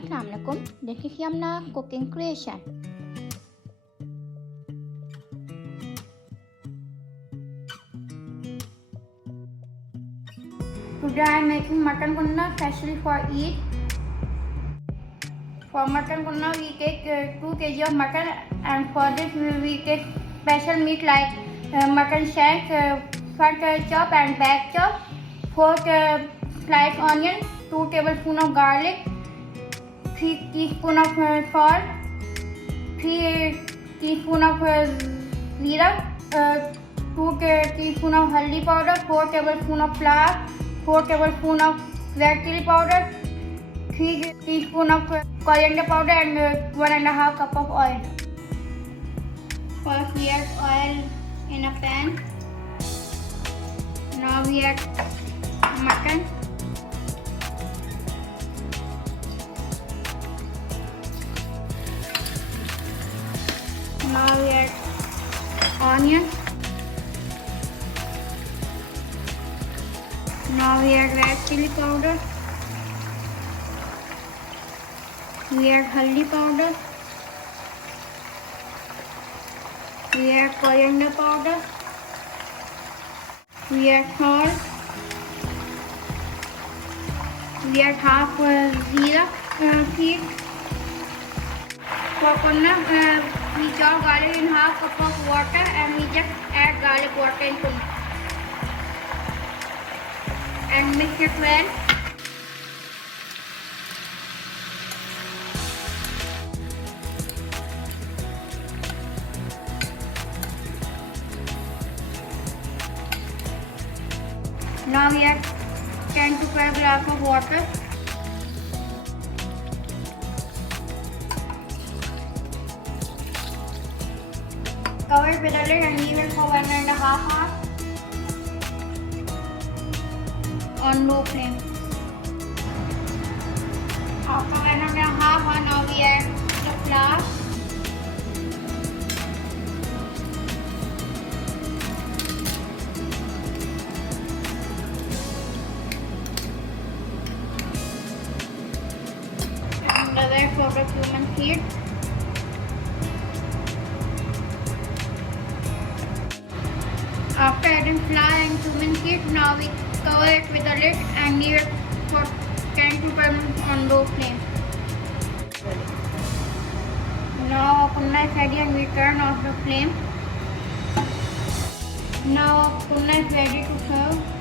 Assalamualaikum. This is Yumna cooking creation. Today I am making mutton kunna specially for Eid. For mutton kunna we take 2 kg of mutton, and for this we take special meat like mutton shank, front chop and back chop, 4 sliced onion, 2 tablespoons of garlic, 3 teaspoons of salt, 3 teaspoons of Zeera, 2 teaspoons of Haldee powder, 4 tablespoons of flour, 4 tablespoons of red chilli powder, 3 teaspoons of coriander powder, and 1.5 cup of oil. First we add oil in a pan. Now we add mutton. Now we add onion. Now we add red chilli powder. We add haldi powder. We add coriander powder. We add salt. We add half Zeera seed. For kunna, we chop garlic in half cup of water, and we just add garlic water into it and mix it well. Now we add 10 to 12 glasses of water. Cover it with a lid and leave it for 1.5 hours on low flame. After 1.5 hours, now we add the flour. And the rest of the cumin seed. After adding flour and cumin seed, now we cover it with a lid and leave it for 10 to 12 minutes on low flame. Now our kunna is ready and we turn off the flame. Now our kunna is ready to serve.